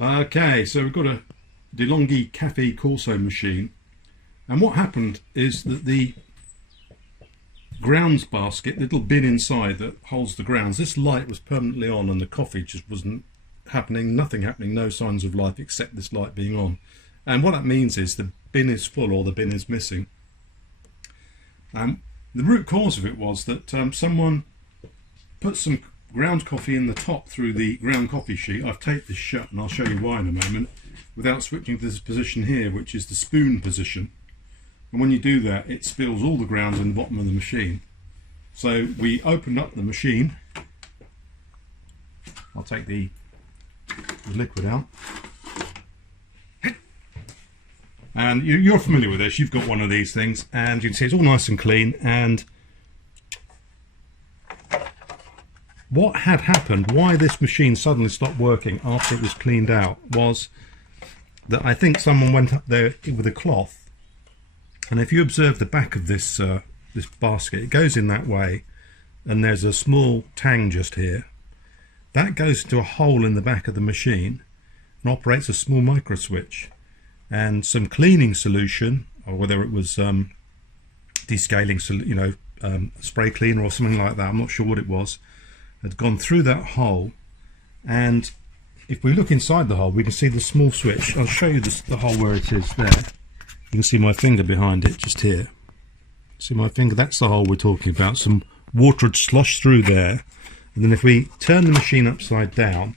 Okay, so we've got a Deloghi Cafe Corso machine, and what happened is that the grounds basket, little bin inside that holds the grounds, this light was permanently on and the coffee just wasn't happening, nothing happening, no signs of life except this light being on. And what that means is the bin is full or the bin is missing. The root cause of it was that someone put some ground coffee in the top through the ground coffee sheet. I've taped this shut and I'll show you why in a moment, without switching to this position here, which is the spoon position. And when you do that, it spills all the grounds in the bottom of the machine. So we opened up the machine. I'll take the liquid out. And you're familiar with this, you've got one of these things, and you can see it's all nice and clean. And what had happened, why this machine suddenly stopped working after it was cleaned out, was that I think someone went up there with a cloth, and if you observe the back of this this basket, it goes in that way, and there's a small tang just here. That goes into a hole in the back of the machine and operates a small micro switch. And some cleaning solution, or whether it was descaling, spray cleaner or something like that, I'm not sure what it was, had gone through that hole. And if we look inside the hole, we can see the small switch. I'll show you the hole where it is there. You can see my finger behind it, just here. See my finger? That's the hole we're talking about. Some water had sloshed through there. And then if we turn the machine upside down,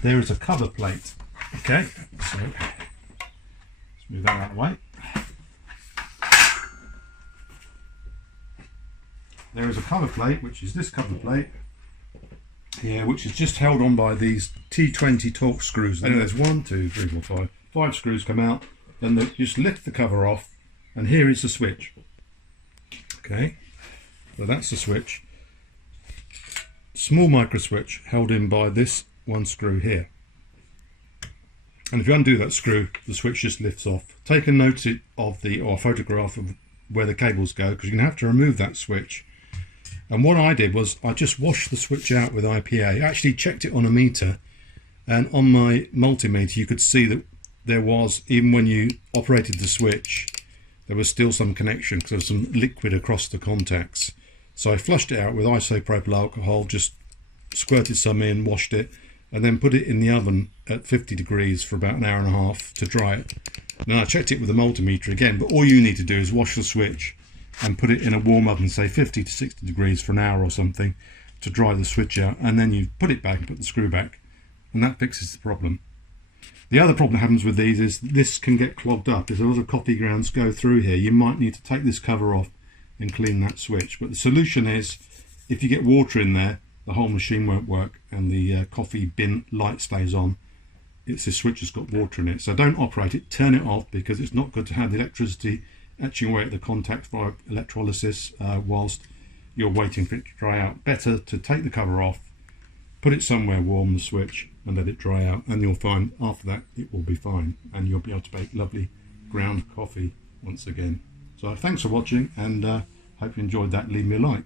there is a cover plate. Okay, so move that out of the way. There is a cover plate, which is this cover plate here, which is just held on by these T20 Torx screws. Anyway, there's 1, 2, 3, 4, 5. 5 screws come out, then they just lift the cover off, and here is the switch. Okay, so that's the switch. Small micro switch held in by this one screw here. And if you undo that screw, the switch just lifts off. Take a note of or photograph of where the cables go, because you're going to have to remove that switch. And what I did was I just washed the switch out with IPA. I actually checked it on a meter, and on my multimeter you could see that there was, even when you operated the switch, there was still some connection because there was some liquid across the contacts. So I flushed it out with isopropyl alcohol, just squirted some in, washed it, and then put it in the oven at 50 degrees for about an hour and a half to dry it. Now I checked it with a multimeter again, but all you need to do is wash the switch and put it in a warm oven, say 50 to 60 degrees for an hour or something, to dry the switch out, and then you put it back and put the screw back, and that fixes the problem. The other problem that happens with these is this can get clogged up. If a lot of coffee grounds go through here, you might need to take this cover off and clean that switch. But the solution is, if you get water in there, the whole machine won't work and the coffee bin light stays on. It's this switch has got water in it. So don't operate it, turn it off, because it's not good to have the electricity etching away at the contacts via electrolysis whilst you're waiting for it to dry out. Better to take the cover off, put it somewhere warm, the switch, and let it dry out, and you'll find after that it will be fine, and you'll be able to make lovely ground coffee once again. So thanks for watching, and hope you enjoyed that. Leave me a like.